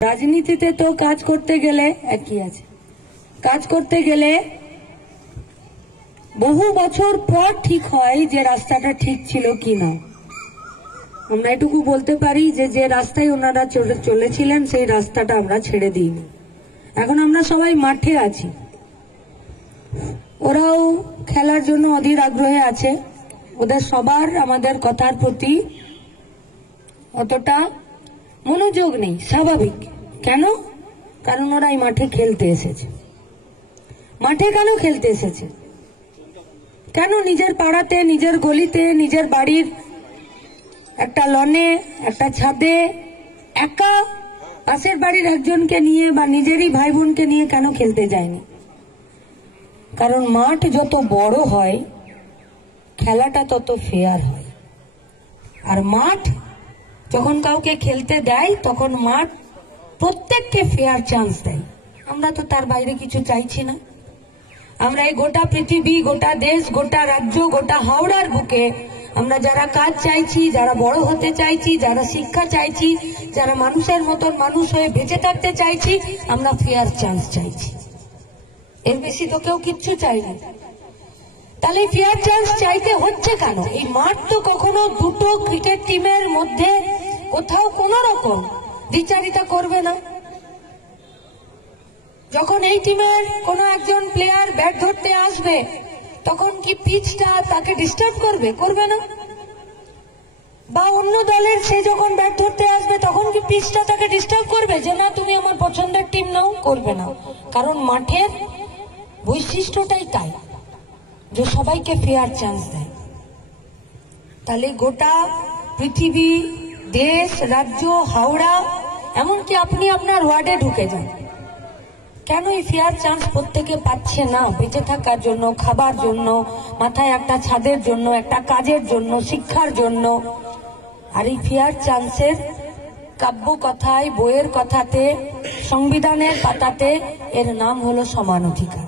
রাজনীতিতে তো কাজ করতে গেলে একই আছে, কাজ করতে গেলে বহু বছর পর ঠিক হয় যে রাস্তাটা ঠিক ছিল কিনা। আমরা এটুকু বলতে পারি যে যে রাস্তায় ওনারা চলেছিলেন সেই রাস্তাটা আমরা ছেড়ে দিইনি। এখন আমরা সবাই মাঠে আছি, ওরাও খেলার জন্য অধীর আগ্রহে আছে। ওদের সবার আমাদের কথার প্রতি অতটা মনোযোগ নেই, স্বাভাবিক। কেন? কারণ ওরা এই মাঠে খেলতে এসেছে। মাঠে কেন খেলতে এসেছে? কেন নিজের পাড়াতে, নিজের গলিতে, নিজের বাড়ির একটা লনে, একটা ছাদে একা পাশের বাড়ির একজনকে নিয়ে বা নিজেরই ভাই বোনকে নিয়ে কেন খেলতে যায়নি? কারণ মাঠ যত বড় হয় খেলাটা তত ফেয়ার হয়। আর মাঠ যখন কাউকে খেলতে দেয় তখন মাঠ প্রত্যেককে ফেয়ার চান্স দেয়। আমরা তো তার বাইরে কিছু চাইছি না। আমরা এই গোটা পৃথিবী, গোটা দেশ, গোটা রাজ্য, গোটা হাওড়ার বুকে আমরা যারা কাজ চাইছি, যারা বড় হতে চাইছি, যারা শিক্ষা চাইছি, যারা মানুষের মতন মানুষ হয়ে বেঁচে থাকতে চাইছি, আমরা ফেয়ার চান্স চাইছি। এর বেশি তো কেউ কিচ্ছু চাই না। তাহলে ফেয়ার চান্স চাইতে হচ্ছে কেন? এই মাঠ তো কখনো দুটো ক্রিকেট টিমের মধ্যে কোথাও কোন রকম দ্বিচারিতা করবে না। যখন এই টিমের কোন একজন প্লেয়ার ব্যাট ধরতে আসবে তখন কি পিচটা তাকে ডিস্টার্ব করবে? করবে না। বা অন্য দলের সে যখন ব্যাট ধরতে আসবে তখন কি পিচটা তাকে ডিস্টার্ব করবে যে না তুমি আমার পছন্দের টিম নাও? করবে না। কারণ মাঠের বৈশিষ্ট্যটাই তাই যে সবাইকে ফেয়ার চান্স দেয়। তাহলে গোটা পৃথিবী, দেশ, রাজ্য, হাওড়া, এমনকি আপনি আপনার ওয়ার্ডে ঢুকে যান, কেন এই ফেয়ার চান্স প্রত্যেকে পাচ্ছে না? বেঁচে থাকার জন্য, খাবার জন্য, মাথায় একটা ছাদের জন্য, একটা কাজের জন্য, শিক্ষার জন্য। আর এই ফেয়ার চান্সের কাব্য কথায়, বইয়ের কথাতে, সংবিধানের পাতাতে এর নাম হলো সমান অধিকার।